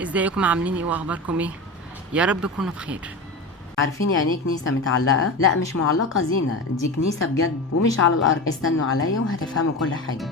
ازيكم عاملين ايه واخباركم ايه؟ يا رب تكونوا بخير. عارفين يعني ايه كنيسة متعلقة؟ لا مش معلقة زينة، دي كنيسة بجد ومش على الارض. استنوا عليا وهتفهموا كل حاجة.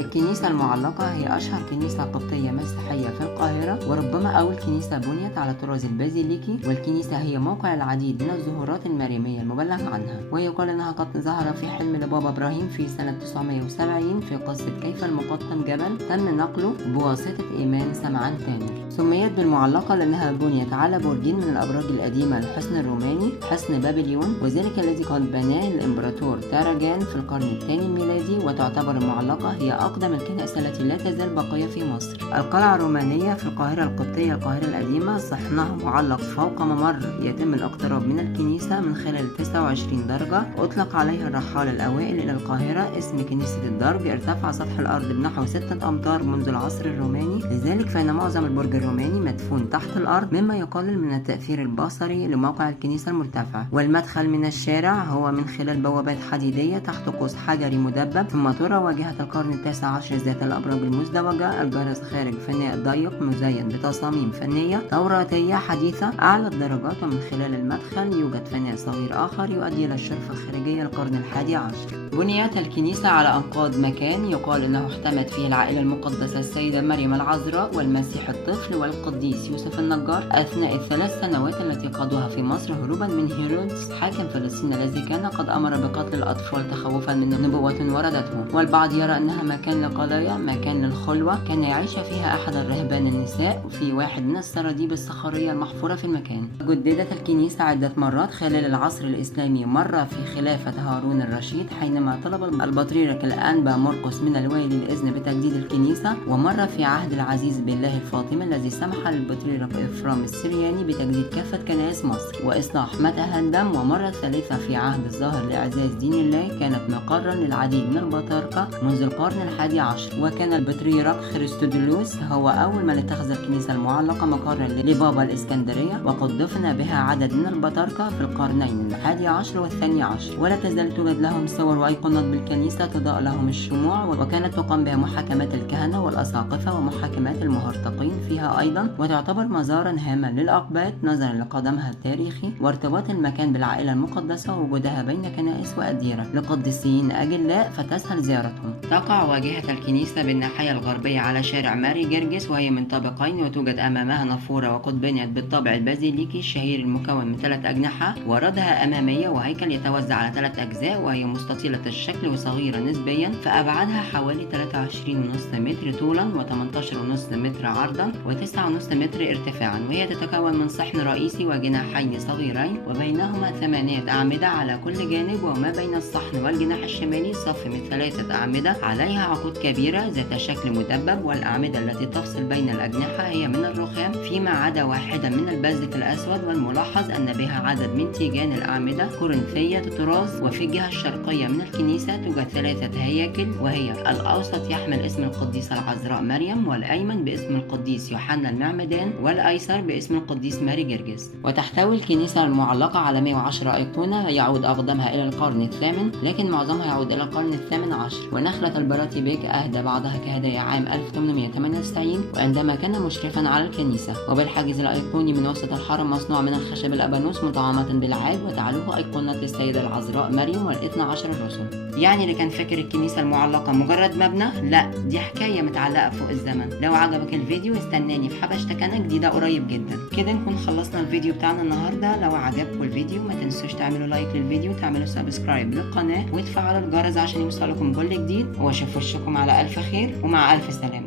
الكنيسة المعلقة هي أشهر كنيسة قبطية مسيحية في القاهرة، وربما أول كنيسة بنيت على الطراز البازيليكي. والكنيسة هي موقع العديد من الظهورات المريمية المبلغ عنها، ويقال أنها قد ظهر في حلم لبابا إبراهيم في سنة 970 في قصة كيف المقطم جبل تم نقله بواسطة إيمان سمعان تامر. سميت بالمعلقة لأنها بنيت على برجين من الأبراج القديمة للحصن الروماني، حصن بابليون، وذلك الذي قد بناه الإمبراطور تاراجان في القرن الثاني الميلادي. وتعتبر المعلقة هي أقدم الكنائس التي لا تزال باقية في مصر. القلعة الرومانية في القاهرة القبطية القاهرة القديمة صحنها معلق فوق ممر يتم الاقتراب من الكنيسة من خلال 29 درجة. أطلق عليها الرحالة الأوائل إلى القاهرة اسم كنيسة الدرب. ارتفع سطح الأرض بنحو 6 أمتار منذ العصر الروماني، لذلك فإن معظم البرج الروماني مدفون تحت الأرض، مما يقلل من التأثير البصري لموقع الكنيسة المرتفع. والمدخل من الشارع هو من خلال بوابات حديدية تحت قوس حجري مدبب. ثم ترى واجهة القرن التاسع عشر ذات الأبراج المزدوجة. الجرس خارج فناء ضيق مزين بتصاميم فنية توراتية حديثة أعلى الدرجات. ومن خلال المدخل يوجد فناء صغير آخر يؤدي إلى الشرفة الخارجية القرن الحادي عشر. بنيت الكنيسة على أنقاض مكان يقال أنه احتمت فيه العائلة المقدسة السيدة مريم العذراء والمسيح الطفل والقديس يوسف النجار أثناء الثلاث سنوات التي قضوها في مصر هروبا من هيرودس حاكم فلسطين الذي كان قد أمر بقتل الأطفال تخوفا من نبوة وردته. والبعض يرى أنها مكان لقضايا، مكان للخلوة كان يعيش فيها أحد الرهبان النساء في واحد من السراديب الصخرية المحفورة في المكان. جددت الكنيسة عدة مرات خلال العصر الإسلامي، مرة في خلافة هارون الرشيد حينما طلب البطريرك الأنبا مرقس من الوالي الإذن بتجديد الكنيسة، ومرة في عهد العزيز بالله الفاطمي الذي سمح للبطريرك إفرام السرياني بتجديد كافة كنائس مصر وإصلاح ما تهدم. ومرة ثالثة في عهد الظاهر لإعزاز دين الله كانت مقرا للعديد من البطاركة منذ القرن الحادي عشر. وكان البطريرك خريستودولوس هو أول من اتخذ الكنيسة المعلقة مقرا لبابا الإسكندرية، وقد دفن بها عدد من البطاركة في القرنين الحادي عشر والثاني عشر. ولا تزال توجد لهم صور وأيقونات بالكنيسة تضاء لهم الشموع، وكانت تقام بها محاكمات الكهنة والأساقفة ومحاكمات المهرطقين فيها أيضا. وتعتبر مزارا هاما للأقباط نظرا لقدمها التاريخي وارتباط المكان بالعائلة المقدسة ووجودها بين كنائس وأديرة لقديسين أجلاء فتسهل زيارتهم. تقع واجهة الكنيسة بالناحية الغربية على شارع ماري جرجس، وهي من طابقين وتوجد أمامها نافورة وقد بنيت بالطابع البازيليكي الشهير المكون من 3 أجنحة. وردها أمامية وهيكل يتوزع على 3 أجزاء، وهي مستطيلة الشكل وصغيرة نسبيا، فأبعادها حوالي 23.5 متر طولا و18.5 متر عرضا و9.5 متر ارتفاعا. وهي تتكون من صحن رئيسي وجناحين صغيرين وبينهما 8 أعمدة على كل جانب، وما بين الصحن والجناح الشمالي صف من 3 أعمدة عليها عقود كبيرة ذات شكل مدبب. والأعمدة التي تفصل بين الأجنحة هي من الرخام فيما عدا واحدة من البازلت الأسود. والملاحظ أن بها عدد من تيجان الأعمدة كورنثية الطراز. وفي الجهة الشرقية من الكنيسة توجد 3 هياكل، وهي الأوسط يحمل اسم القديسة العذراء مريم، والأيمن باسم القديس يوحنا المعمدان، والأيسر باسم القديس ماري جرجس. وتحتوي الكنيسة المعلقة على 110 أيقونة يعود أقدمها إلى القرن الثامن، لكن معظمها يعود إلى القرن الثامن عشر. ونخلة البراتي بيك أهدى بعضها كهدايا عام 1898 وعندما كان مشرفا على الكنيسة. وبالحاجز الأيقوني من وسط الحرم مصنوع من الخشب الأبانوس مطعمة بالعاج، وتعلوه أيقونة السيدة العذراء مريم والاثنى عشر الرسل. يعني اللي كان فاكر الكنيسة المعلقة مجرد مبنى، لا دي حكاية متعلقة فوق الزمن. لو عجبك الفيديو استناني في حبشتكنة جديدة قريب جدا. كده نكون خلصنا الفيديو بتاعنا النهاردة. لو عجبكم الفيديو ما تنسوش تعملوا لايك للفيديو، تعملوا سبسكرايب للقناة وتفعلوا الجرس عشان يوصلكم كل جديد. واشوف وشكم على ألف خير ومع ألف سلامة.